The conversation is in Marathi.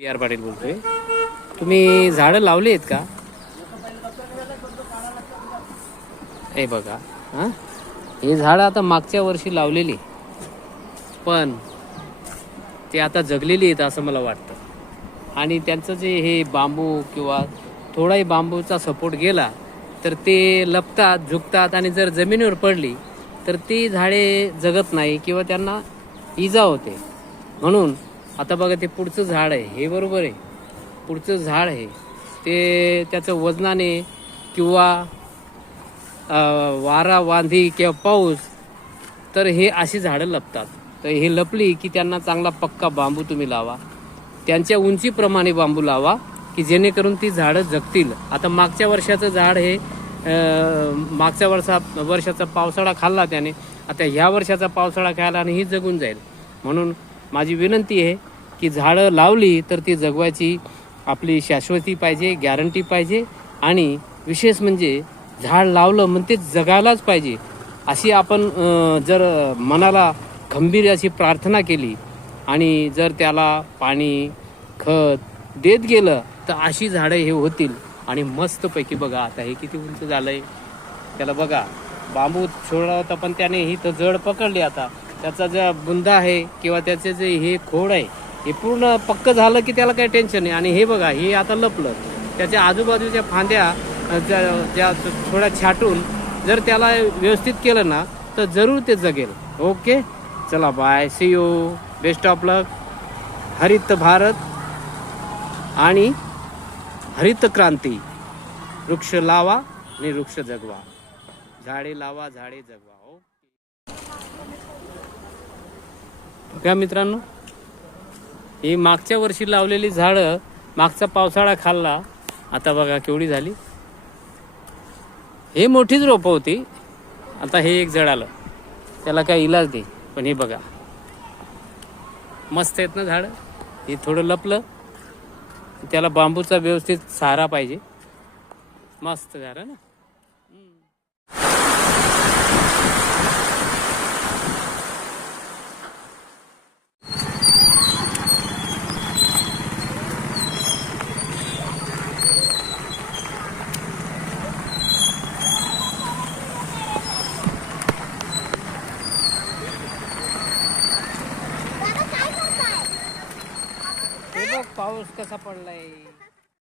PR पाटील बोलतोय. तुम्ही झाडं लावली आहेत का? हे बघा, हा हे झाड आता मागच्या वर्षी लावलेली, पण ते आता जगलेली आहेत असं मला वाटतं. आणि त्यांचं जे हे बांबू किंवा थोडाही बांबूचा सपोर्ट गेला तर ते लपतात, झुकतात आणि जर जमिनीवर पडली तर ती झाडे जगत नाही किंवा त्यांना इजा होते. म्हणून आता बघा, ते पुढचं झाड आहे हे, बरोबर आहे, पुढचं झाड आहे ते त्याचं वजनाने किंवा वारा वांधी किंवा पाऊस, तर हे अशी झाडं लपतात. तर हे लपली की त्यांना चांगला पक्का बांबू तुम्ही लावा, त्यांच्या उंचीप्रमाणे बांबू लावा की जेणेकरून ती झाडं जगतील. आता मागच्या वर्षाचं झाड हे मागच्या वर्षाचा पावसाळा खाल्ला त्याने, आता ह्या वर्षाचा पावसाळा खायला आणि ही जगून जाईल. म्हणून माझी विनंती आहे की झाडं लावली तर ती जगवायची आपली शाश्वती पाहिजे, गॅरंटी पाहिजे. आणि विशेष म्हणजे झाड लावलं म्हणजे ते जगायलाच पाहिजे अशी आपण जर मनाला खंबीर अशी प्रार्थना केली आणि जर त्याला पाणी खत देत गेलं तर अशी झाडं हे होतील. आणि मस्तपैकी बघा, आता हे किती उंच झालंय, त्याला बघा बांबू छोडला होता पण त्याने ही तर जड पकडली. आता त्याचा जो बुंदा आहे किंवा त्याचे जे हे खोड आहे हे पूर्ण पक्क झालं की त्याला काही टेन्शन नाही. आणि हे बघा, हे आता लपलं, त्याच्या आजूबाजूच्या फांद्या ज्या थोड्या छाटून जर त्याला व्यवस्थित केलं ना तर जरूर ते जगेल. ओके, चला bye, see you, best of luck. हरित भारत आणि हरित क्रांती, वृक्ष लावा आणि वृक्ष जगवा, झाडे लावा झाडे जगवा. बघा मित्रांनो, ही मागच्या वर्षी लावलेली झाडं मागचा पावसाळा खाल्ला, आता बघा केवढी झाली. हे मोठीच रोपं होती, आता हे एक जड आलं, त्याला काय इलाज नाही. पण हे बघा मस्त आहेत ना झाडं. हे थोडं लपलं, त्याला बांबूचा व्यवस्थित सहारा पाहिजे. मस्त झालं ना. हे बघ पाऊस कसा पडलाय.